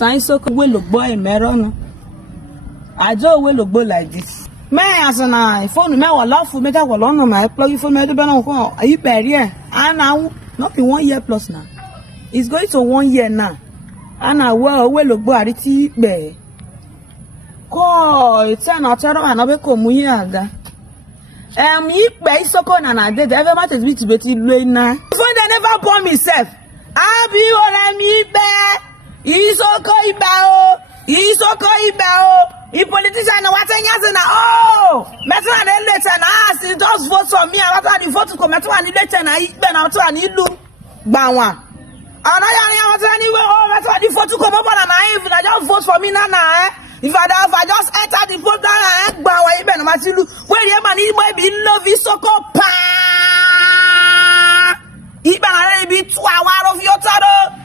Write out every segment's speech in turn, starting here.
Isoko will look boy meron. I don't will look boy like this. May as an eye, phone me or love for me that will honor my plug for me to be on. Are you barrier? And now, not in 1 year plus now. It's going to 1 year now. And I will look boy at it bay. Call it's an hotel and I'll be come here. Ye pay Isoko and I did ever matter to be to Betty Lena. Before they never born myself. I'll be what I mean bear. Isoko ibao. Isoko ibao. The politician Watin yasin na oh. Metro and later na ask just vote for me. I want the vote to come. Metro and later na Ben out and ilu bawa. And I want anyway. Oh, Metro the vote to come up and I just vote for me now. If I just enter the vote down and bawa Iben Matilu. Where the man is boy be love Isoko pa. Iben already be 2 hours of your taro.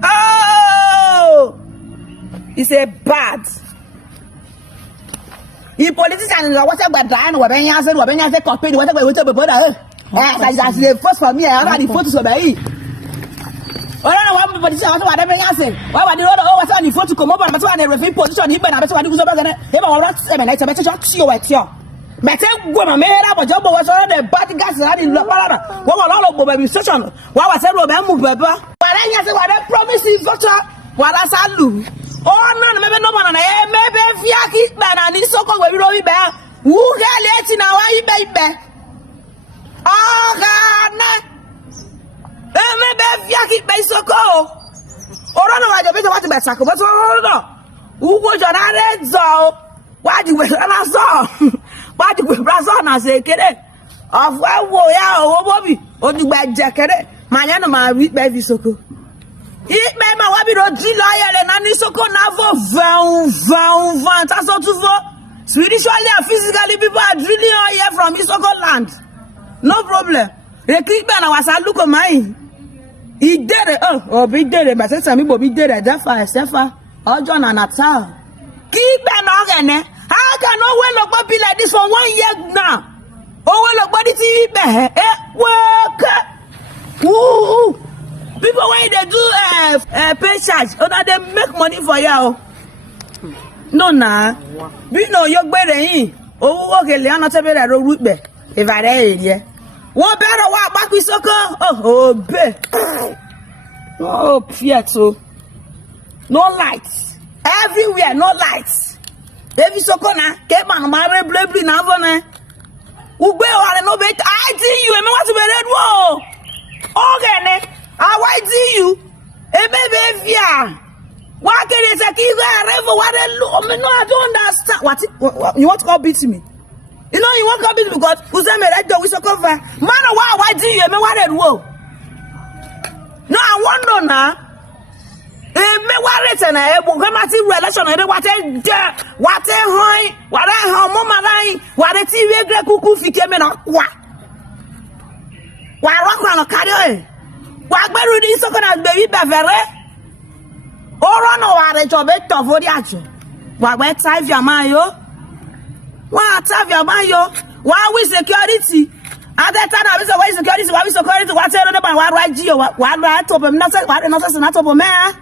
Oh, it's a bad. The politician is whatever but Diane or Benya said, Benya said, copy whatever we talk about. That's the first for me. I already photos of it. I don't know what politician whatever I say. Why would you know what's on the photo come up and what's on the referee position? He better what he was about. He was not a better shot to you at you. But woman made up a job was on the bad gas in La Parada. What was all of baby session? What was everyone move, Baba? But I said, what I promise you, Doctor, what I said, Lou. Oh, no, maybe no one, maybe if you keep man and Isoko will be really bad. Who got let in our baby? Oh, God, maybe if you keep Isoko. Oh, no, I don't know what to be Sako, but who was your red zone? Why do we saw? Why do we Brazil and say, Kid? Of what warrior, Bobby, or the bad jacket? My animal, read baby Isoko. It made my wabi do loyal and Isoko navo van that's all to vote. Spiritually and physically people are drilling all here from Isoko land. No problem. The clickman was a look of mine. He did it. Oh, be did it, but some people be did it. Therefore, Sefa, or John and Natal. Keep an organ. How can no one look be like this for 1 year now? Oh, well, look, body TV, work. Woo! People when they do pay charge, or they make money for you. No, nah. We know you're better in. Oh, okay, Leon, tell me that root be. If I did, yeah. What better walk back with Isoko? Oh, be. Oh, Pietro. No lights. Everywhere, no lights. Baby Isoko na, keep on my blably now, Ube or no bet. I see you, and what to be red wall. Okay, I see you. Baby, why can it take you there? What I don't understand. What you want to go beat me? You know you want to go beat me because who's a man that we so cover? Man, why do you? Me what whoa? No, I wonder now. Me what it and I will come at relation and what I high, what I how mama line, what a TV cuckoo fike me not what? Why rock on a carrier? What better this so can baby bevere? Or run over the job for the action. What wet time your mayo? What time your mayo? Why we security? At that time, I was away security. Why we security? What's it about? What right Gio? What right top of nothing? What another not top of man?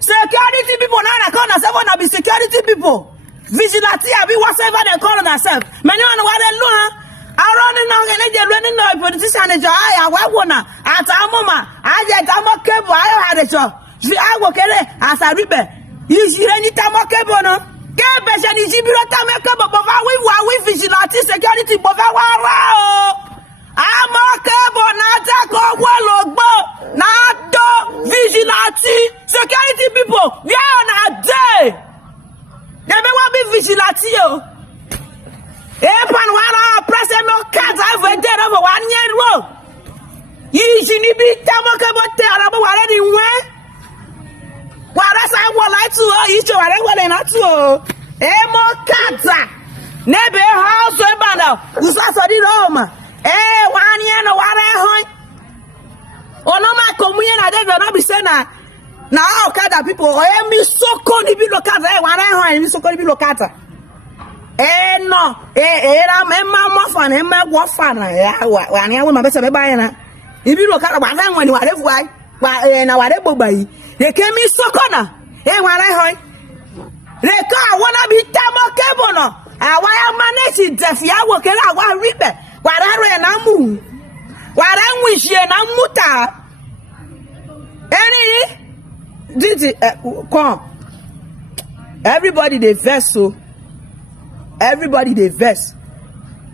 Security people now call themselves be security people. Vigilante, I be whatever they call themselves. Many on what they know. I running now and they running now. Politician is I wanna at a moment. I get a more cable. I had a job. I work as a reaper. You see any time more cable no? Get better is you build a cable, but we vigilante security, but I'm a cable, not a call, not vigilante security people. We are on a day. They may want be vigilante. Epan wala present no cards I've dead over 1 year row. You should be tamaka but terrible already when. What else I would like to each of whatever not to. Emo cards. Nebe house ebana. Usasa di Roma. 1 year no wala. Oh no my communion I don't be saying that. Now Okada people or me so cold be local. 1 so cold be local. No, I'm fan, I'm what fan. I want my best by na. If you look at what I want, whatever, why, and I whatever by They came in Sokona. Hey, what I heard. They can't wanna be tamo kebono. I manage it. If you work it out, I reap it. What I ran, I move. What I wish you and I'm muta. Any did it come. Everybody they vex so. Everybody they vex.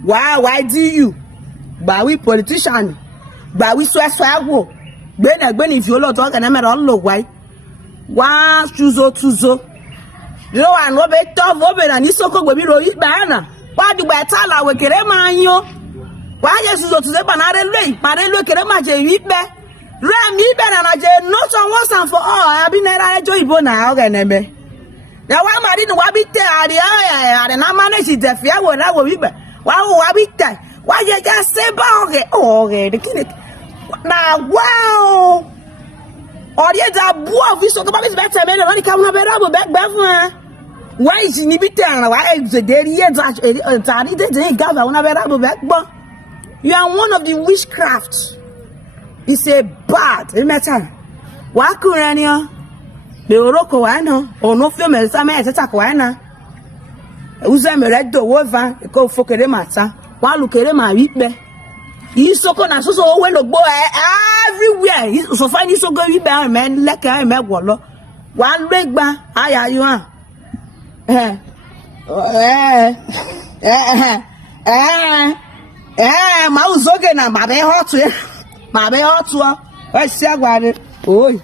Why do you? But we politician. But we swear wo. Ben if you lot talk and I'm all low why. One tuzo. You know I no be tough over and Isoko go be ro yi bana. Why do we tell our kere man yo? Why just to the banana lay? Parelo kere ma je yi be. Ram yi be na je not on once and for all. I been na enjoy bona ogeneme. Now why ma didn't wa be there the na manage it if ya wo na wo yi be. Why wa be there? Why you just say ba okay the clinic. Now wow. Audience are both we talk about this better men when come na better back why is ni bitter why is the day that they gather una better back you are one of the witchcraft. It's a bad matter. Wa kurania the oroko wa no ono fe me sa me tata ko na uze me redo wova ko fokere mata wa lukere ma wipe Isoko na so we lo gbo everywhere. So find Isoko we be men like me gwolo. One regba aya you an. Ma uzoge na ma be hot. Ma be hot o. E si agware. Oi.